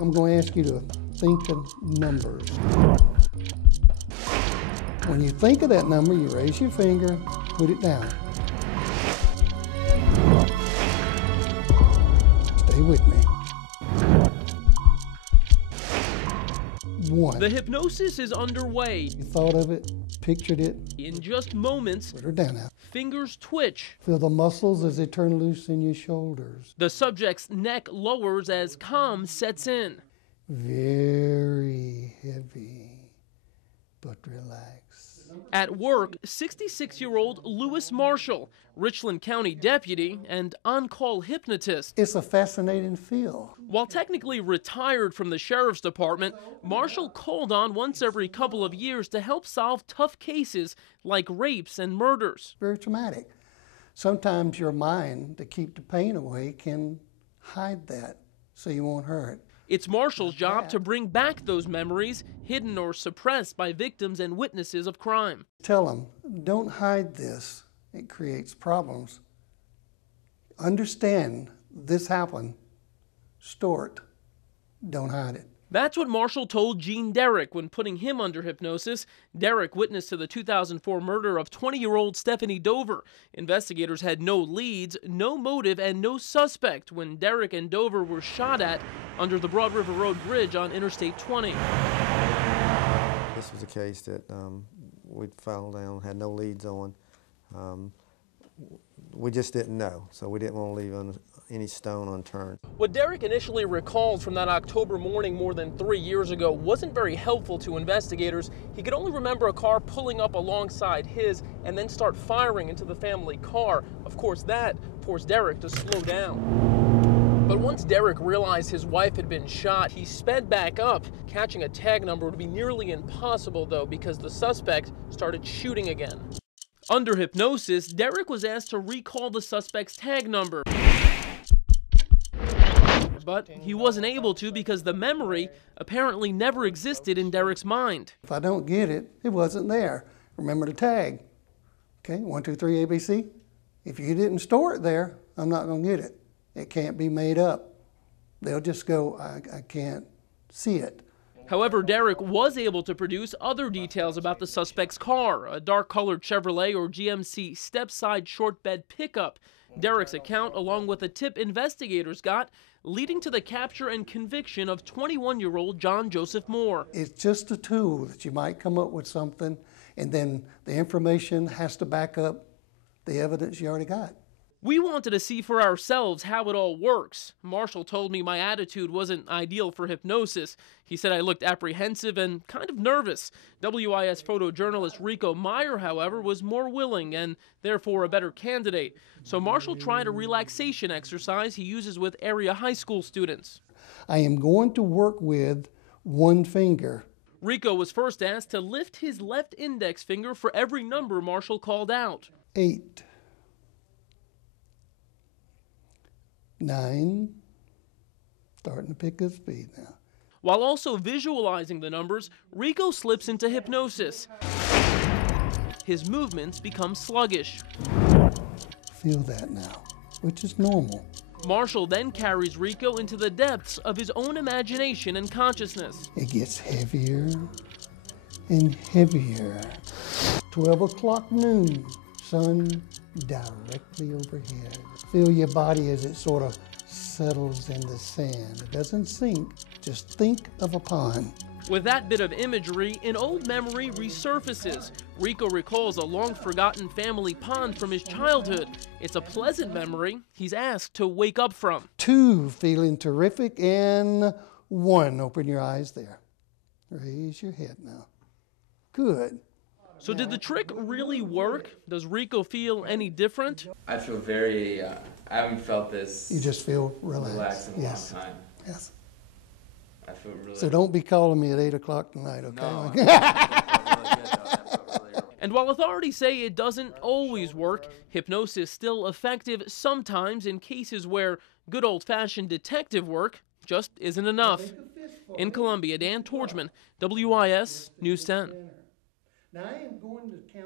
I'm going to ask you to think of numbers. When you think of that number, you raise your finger, put it down. Stay with me. 1. The hypnosis is underway. You thought of it, pictured it. In just moments, Put her down now. fingers twitch. Feel the muscles as they turn loose in your shoulders. The subject's neck lowers as calm sets in. Very heavy, but relax. At work, 66-year-old Lewis Marshall, Richland County deputy and on-call hypnotist. It's a fascinating feel. While technically retired from the sheriff's department, Marshall called on once every couple of years to help solve tough cases like rapes and murders. Very traumatic. Sometimes your mind, to keep the pain away, can hide that so you won't hurt. It's Marshall's job to bring back those memories hidden or suppressed by victims and witnesses of crime. Tell them, don't hide this. It creates problems. Understand this happened. Store it. Don't hide it. That's what Marshall told Gene Derrick when putting him under hypnosis. Derrick witnessed to the 2004 murder of 20-year-old Stephanie Dover. Investigators had no leads, no motive, and no suspect when Derrick and Dover were shot at under the Broad River Road Bridge on Interstate 20. This was a case that we'd filed down, had no leads on. We just didn't know, so we didn't want to leave any stone unturned. What Derrick initially recalled from that October morning more than 3 years ago wasn't very helpful to investigators. He could only remember a car pulling up alongside his and then start firing into the family car. Of course, that forced Derrick to slow down. But once Derrick realized his wife had been shot, he sped back up. Catching a tag number would be nearly impossible, though, because the suspect started shooting again. Under hypnosis, Derrick was asked to recall the suspect's tag number. But he wasn't able to because the memory apparently never existed in Derrick's mind. If I don't get it, it wasn't there. Remember the tag. Okay, 1, 2, 3, ABC. If you didn't store it there, I'm not going to get it. It can't be made up. They'll just go, I can't see it. However, Derrick was able to produce other details about the suspect's car, a dark-colored Chevrolet or GMC step-side short bed pickup. Derrick's account, along with a tip investigators got, leading to the capture and conviction of 21-year-old John Joseph Moore. It's just a tool that you might come up with something, and then the information has to back up the evidence you already got. We wanted to see for ourselves how it all works. Marshall told me my attitude wasn't ideal for hypnosis. He said I looked apprehensive and kind of nervous. WIS photojournalist Rico Meyer, however, was more willing and therefore a better candidate. So Marshall tried a relaxation exercise he uses with area high school students. I am going to work with one finger. Rico was first asked to lift his left index finger for every number Marshall called out. 8, 9, starting to pick up speed now. While also visualizing the numbers, Rico slips into hypnosis. His movements become sluggish. Feel that now, which is normal. Marshall then carries Rico into the depths of his own imagination and consciousness. It gets heavier and heavier. 12 o'clock noon, sun directly overhead. Feel your body as it sort of settles in the sand. It doesn't sink, just think of a pond. With that bit of imagery, an old memory resurfaces. Rico recalls a long-forgotten family pond from his childhood. It's a pleasant memory he's asked to wake up from. 2, feeling terrific, and 1, open your eyes there. Raise your head now. Good. So did the trick really work? Does Rico feel any different? I feel very, I haven't felt this. You just feel relaxed. In a long time. Yes. I feel really. So don't be calling me at 8 o'clock tonight, okay? No, And while authorities say it doesn't always work, hypnosis is still effective sometimes in cases where good old-fashioned detective work just isn't enough. In Columbia, Dan Torchman, WIS News 10. Now I am going to count